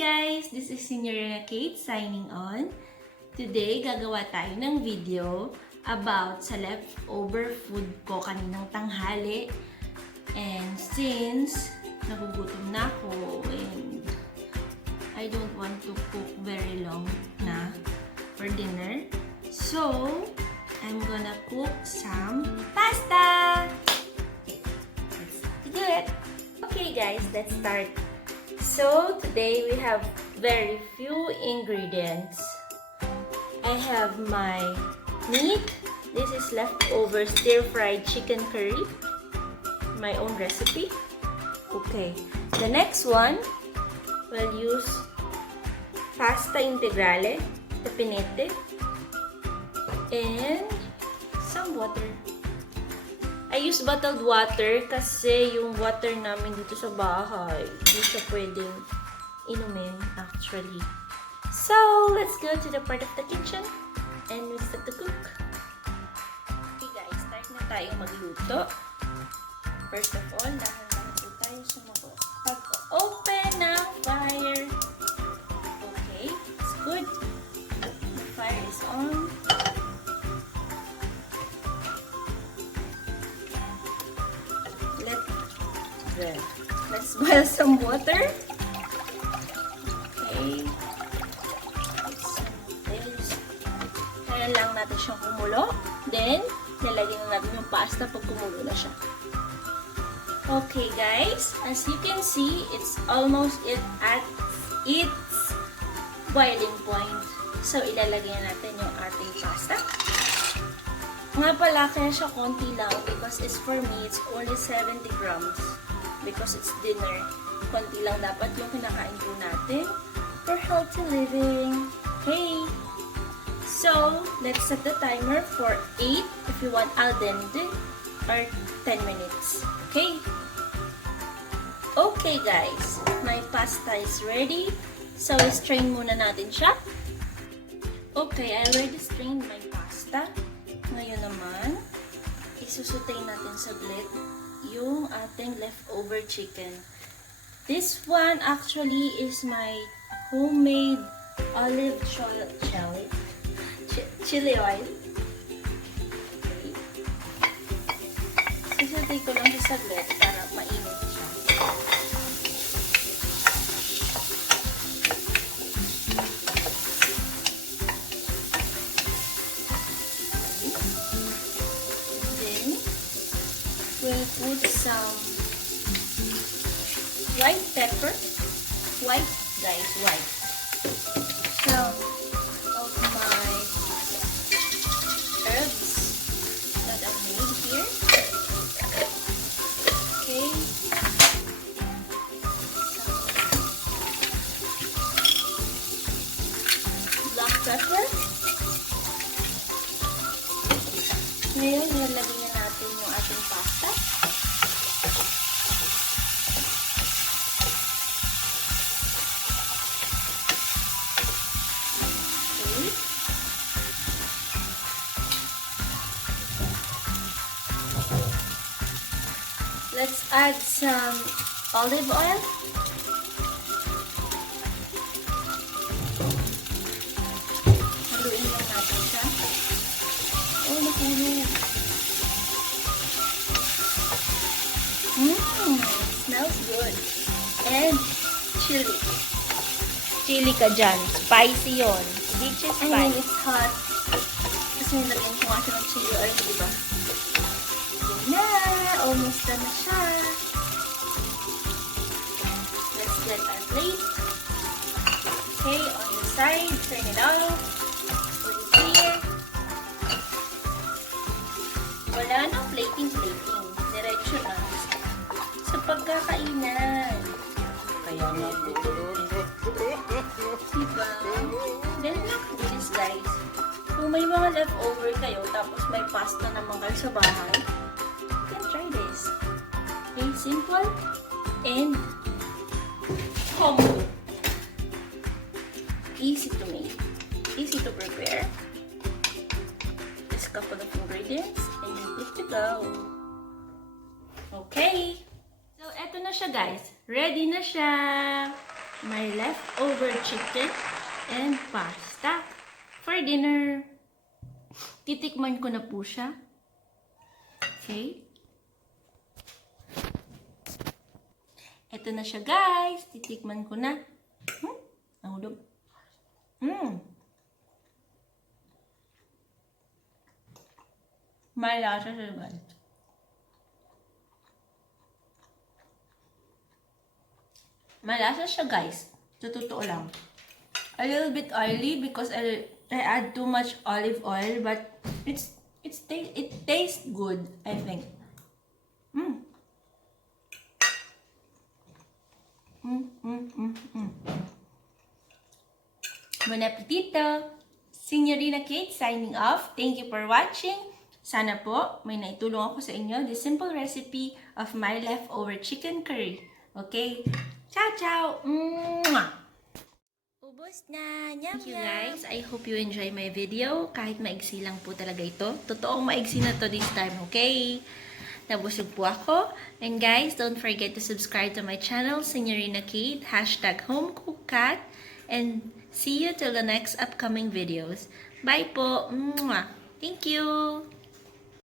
guys! This is Signora Kate signing on. Today, gagawa tayo ng video about sa leftover food ko kaninang tanghali. And since nagugutom na ako and I don't want to cook very long na for dinner, so I'm gonna cook some pasta! Let's do it! Okay guys, let's start. So, today we have very few ingredients. I have my meat. This is leftover stir-fried chicken curry. My own recipe. Okay. The next one, we'll use pasta integrale, pepinete, and some water. I use bottled water kasi yung water namin dito sa bahay, hindi siya pwedeng inumin actually. So, let's go to the part of the kitchen and we start to cook. Okay guys, start na tayong magluto. First of all, dahan-dahan po tayo sumagot. Pag-open ng fire. Okay, it's good. The fire is on. Let's boil some water. Okay. Kaya lang natin siyang kumulo. Then, nilagyan na natin yung pasta pag kumulo na siya. Okay guys, as you can see, it's almost at its boiling point. So, ilalagay na natin yung ating pasta. Nga pala, kaya siya konti lang because it's for me, it's only 70 grams. Because it's dinner, konti lang dapat yung kinakain po natin for healthy living. Okay. So, let's set the timer for 8 if you want al dente or 10 minutes. Okay. Okay guys, my pasta is ready. So, strain muna natin siya. Okay, I already strained my pasta. Ngayon naman, isusutay natin saglit yung ating leftover chicken. This one actually is my homemade olive chili oil. Okay. Susutay ko lang sa saglit para mainit siya. We'll put some white pepper. White, guys, white. Some of my herbs that I made here. Okay. Some black pepper. Ngayon, nilagyan natin yung ating pasta. Okay. Let's add some olive oil. Haluin lang natin siya. Oh, nakulo. Smells good. And chili. Chili ka dyan. Spicy yun. Which is spicy. And it's hot. Kasi nilagyan ko nga siya ng chili oil, diba? Yun na. Almost done na siya. Let's get our plate. Okay, on the side. Turn it off. Put it here. Wala nang plating. Diretso na. Sa pagkakainan. Kaya nga po. Diba? Then look at this guys. Kung may mga leftover kayo, tapos may pasta naman kayo sa bahay, you can try this. Okay, simple and combo. Easy to make. Easy to prepare. Just a couple of ingredients and you're good to go. Okay. So, eto na siya guys. Ready na siya. my leftover chicken and pasta for dinner. Titikman ko na po siya. Okay. Ito na siya, guys. Titikman ko na. Nahulog. Malasa siya, guys. Malasa siya, guys. Sa totoo lang. A little bit oily because I add too much olive oil, but it tastes good, I think. Buon appetito! Signorina Kate signing off. Thank you for watching. Sana po may naitulong ako sa inyo the simple recipe of my leftover chicken curry. Okay? Ciao, ciao! Mwah! Ubos na! Nyam, Thank you, guys. I hope you enjoy my video. Kahit maigsi lang po talaga ito. Totoong maigsi na to this time, okay? Nabusog po ako. And guys, don't forget to subscribe to my channel, Signorina Kate, #HomeCookCat. And see you till the next upcoming videos. Bye po! Mwah! Thank you!